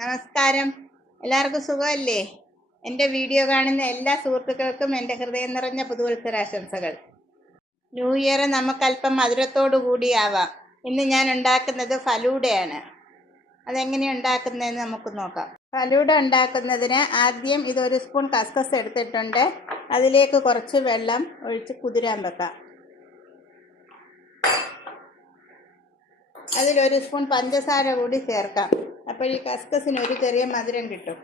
നമസ്കാരം. എല്ലാവർക്കും സുഖമല്ലേ? എൻ്റെ വീഡിയോ കാണുന്ന എല്ലാ സുഹൃത്തുക്കൾക്കും എൻ്റെ ഹൃദയം നിറഞ്ഞ പുതുവത്സരാശംസകൾ. New year നമുക്കല്പം മധുരത്തോടു കൂടിയാവാം. ഇന്ന് ഞാൻ ഉണ്ടാക്കുന്നത് ഫലൂഡയാണ്. അതെങ്ങനെയാണ് ഉണ്ടാക്കുന്നതെന്ന് നമുക്ക് നോക്കാം. ഫലൂഡ ഉണ്ടാക്കുന്നതിന് ആദ്യം ഇതൊരു സ്പൂൺ കസ്കസ് എടുത്തിട്ടുണ്ട്. അതിലേക്ക് കുറച്ച് വെള്ളം ഒഴിച്ച് കുതിരാൻ വെക്കാം. അതിലൊരു സ്പൂൺ പഞ്ചസാര കൂടി ചേർക്കാം. അപ്പോൾ ഈ കസ്കസിന് ഒരു ചെറിയ മധുരം കിട്ടും.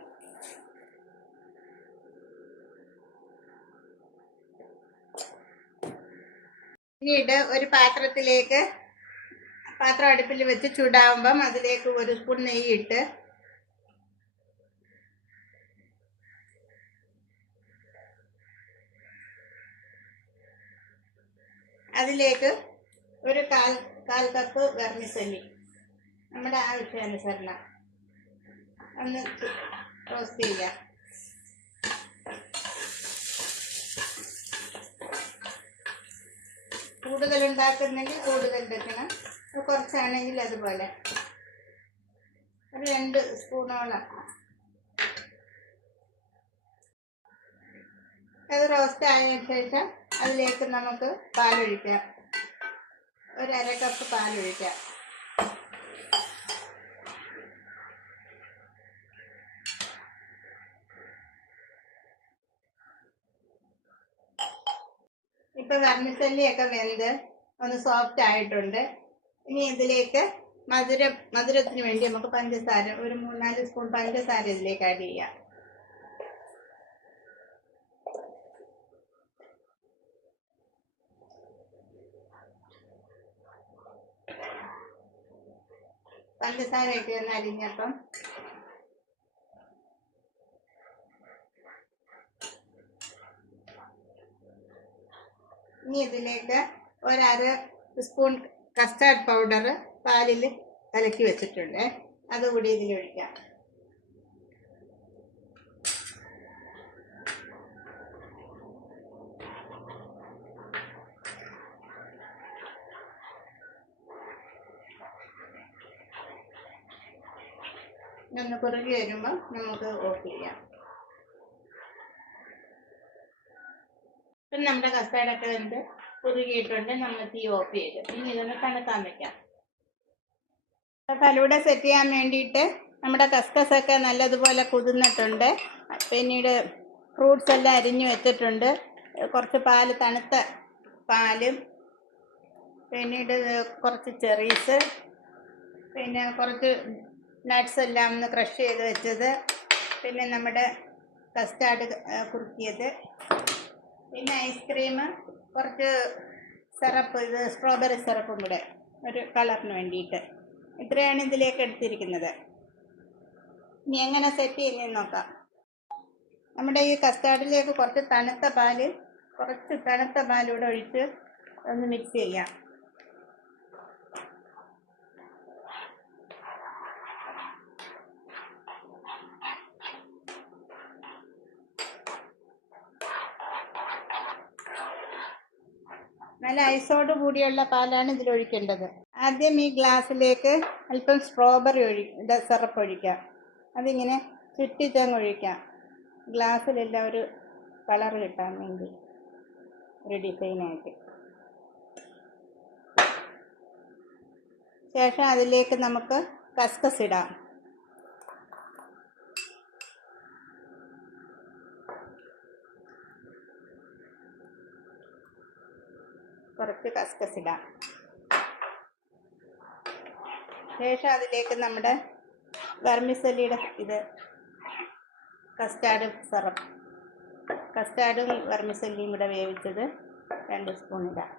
പിന്നീട് ഒരു പാത്രം അടുപ്പിൽ വെച്ച് ചൂടാവുമ്പം അതിലേക്ക് ഒരു സ്പൂൺ നെയ്യിട്ട് അതിലേക്ക് ഒരു കാൽ കപ്പ് വെർമിസെല്ലി നമ്മുടെ ആവശ്യാനുസരണം ഒന്ന് റോസ്റ്റ് ചെയ്യാം. കൂടുതൽ ഉണ്ടാക്കുന്നെങ്കിൽ കൂടുതൽ വെക്കണം, കുറച്ചാണെങ്കിൽ അതുപോലെ ഒരു 2 സ്പൂണോളം. അത് റോസ്റ്റ് ആയതിനു ശേഷം അതിലേക്ക് നമുക്ക് പാലൊഴിക്കാം. ഒരു 1/2 കപ്പ് പാലൊഴിക്കാം. ഇപ്പൊ വെർമിസെല്ലിയൊക്കെ വെന്ത് ഒന്ന് സോഫ്റ്റ് ആയിട്ടുണ്ട്. ഇനി ഇതിലേക്ക് മധുരത്തിന് വേണ്ടി നമുക്ക് പഞ്ചസാര ഒരു 3-4 സ്പൂൺ പഞ്ചസാര ഇതിലേക്ക് ആഡ് ചെയ്യാം. പഞ്ചസാരയൊക്കെ ഒന്ന് അരിഞ്ഞപ്പം ഇനി ഇതിലേക്ക് ഒരു 1/2 സ്പൂൺ കസ്റ്റാർഡ് പൗഡർ പാലിൽ കലക്കി വെച്ചിട്ടുണ്ട്. അതുകൂടി ഇതിലൊഴിക്കാം. ഒന്ന് കുറുകി വരുമ്പോൾ നമുക്ക് ഓഫ് ചെയ്യാം. ഇപ്പം നമ്മുടെ കസ്റ്റാർഡൊക്കെ വെന്ത് കുറുകിയിട്ടുണ്ട്. നമ്മൾ തീ ഓഫ് ചെയ്ത് ഇനി ഇതൊന്ന് തണുക്കാൻ വെക്കാം. ഫലൂഡ സെറ്റ് ചെയ്യാൻ വേണ്ടിയിട്ട് നമ്മുടെ കസ്കസൊക്കെ നല്ലതുപോലെ കുതിർന്നിട്ടുണ്ട്. പിന്നീട് ഫ്രൂട്ട്സ് എല്ലാം അരിഞ്ഞു വെച്ചിട്ടുണ്ട്. കുറച്ച് തണുത്ത പാലും, പിന്നീട് കുറച്ച് ചെറീസ്, പിന്നെ കുറച്ച് നട്ട്സ് എല്ലാം ഒന്ന് ക്രഷ് ചെയ്ത് വെച്ചത്, പിന്നെ നമ്മുടെ കസ്റ്റാർഡ് കുറുക്കിയത്, പിന്നെ ഐസ്ക്രീം, കുറച്ച് സിറപ്പ്, ഇത് സ്ട്രോബെറി സിറപ്പും കൂടെ ഒരു കളറിന് വേണ്ടിയിട്ട്. ഇത്രയാണ് ഇതിലേക്ക് എടുത്തിരിക്കുന്നത്. ഇനി എങ്ങനെ സെറ്റ് ചെയ്യുന്നതെന്ന് നോക്കാം. നമ്മുടെ ഈ കസ്റ്റാർഡിലേക്ക് കുറച്ച് തണുത്ത പാലൂടെ ഒഴിച്ച് ഒന്ന് മിക്സ് ചെയ്യാം. നല്ല ഐസോട് കൂടിയുള്ള പാലാണ് ഇതിലൊഴിക്കേണ്ടത്. ആദ്യം ഈ ഗ്ലാസ്സിലേക്ക് അല്പം സ്ട്രോബെറി സിറപ്പ് ഒഴിക്കാം. അതിങ്ങനെ ചുറ്റിച്ചങ്ങ് ഒഴിക്കാം. ഗ്ലാസ്സിലെല്ലാം ഒരു കളർ കിട്ടാൻ വേണ്ടി, ഒരു ഡിസൈനായിട്ട്. ശേഷം അതിലേക്ക് നമുക്ക് കസ്കസ് ഇടാം. കുറച്ച് കസ്കസ് ഇടാം. ശേഷം അതിലേക്ക് നമ്മുടെ വെർമിസെല്ലിയുടെ കസ്റ്റാർഡും വെർമിസെല്ലിയും കൂടെ വേവിച്ചത് 2 സ്പൂൺ ഇടാം.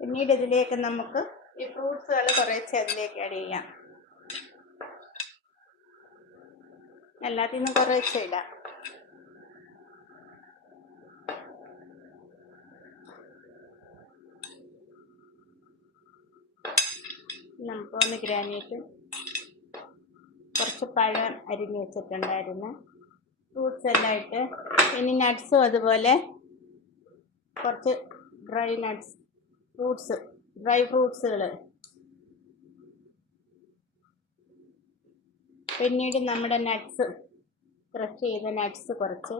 പിന്നീട് ഇതിലേക്ക് നമുക്ക് ഈ ഫ്രൂട്ട്സുകൾ കുറേശ്ശെ അതിലേക്ക് ആഡ് ചെയ്യാം. എല്ലാത്തിൽ നിന്നും കുറേശ്ശെ ഇടാം. നമുക്ക് ഗ്രാനൈറ്റ്, കുറച്ച് പഴം അരിഞ്ഞ് വെച്ചിട്ടുണ്ടായിരുന്നു, ഫ്രൂട്ട്സ് എല്ലാം ഇട്ട്, ഇനി നട്ട്സും അതുപോലെ കുറച്ച് ഡ്രൈ നട്ട്സ്, ഡ്രൈ ഫ്രൂട്ട്സുകൾ. പിന്നീട് നമ്മുടെ നട്ട്സ്, ക്രഷ് ചെയ്ത നട്ട്സ് കുറച്ച്.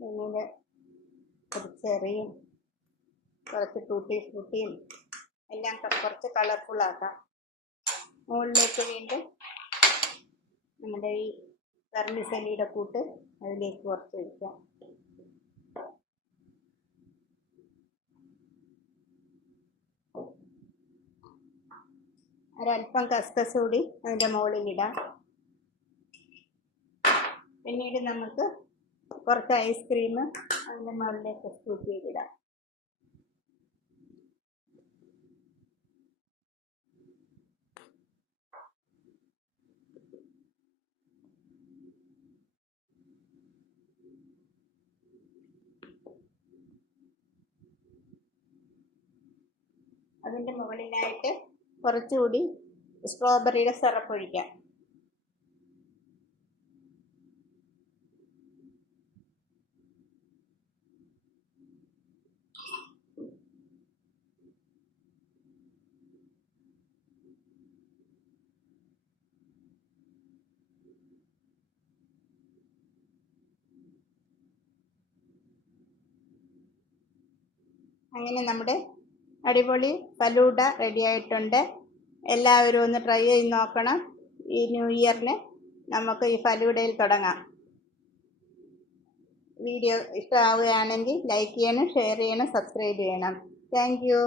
പിന്നീട് ഒരു ചെറിയും കുറച്ച് ടൂട്ടി ഫ്രൂട്ടിയും എല്ലാം കുറച്ച് കളർഫുള്ളാക്കാം. മുകളിലേക്ക് വീണ്ടും നമ്മുടെ ഈ വെർമിസെല്ലിയുടെ കൂട്ട് അതിലേക്ക് കുറച്ച് വയ്ക്കാം. ഒരല്പം കസ്കസ് കൂടി അതിൻ്റെ മുകളിലിടാം. പിന്നീട് നമുക്ക് കുറച്ച് ഐസ്ക്രീം അതിൻ്റെ മുകളിലേക്ക് സ്കൂപ്പ് ചെയ്തിടാം. അതിൻ്റെ മുകളിലായിട്ട് കുറച്ചുകൂടി സ്ട്രോബെറിയുടെ സിറപ്പ് ഒഴിക്കാം. അങ്ങനെ നമ്മുടെ അടിപൊളി ഫലൂഡ റെഡി ആയിട്ടുണ്ട്. എല്ലാവരും ഒന്ന് ട്രൈ ചെയ്ത് നോക്കണം. ഈ ന്യൂ ഇയറിന് നമുക്ക് ഈ ഫലൂഡയിൽ തുടങ്ങാം. വീഡിയോ ഇഷ്ടമാവുകയാണെങ്കിൽ ലൈക്ക് ചെയ്യണം, ഷെയർ ചെയ്യണം, സബ്സ്ക്രൈബ് ചെയ്യണം. Thank you.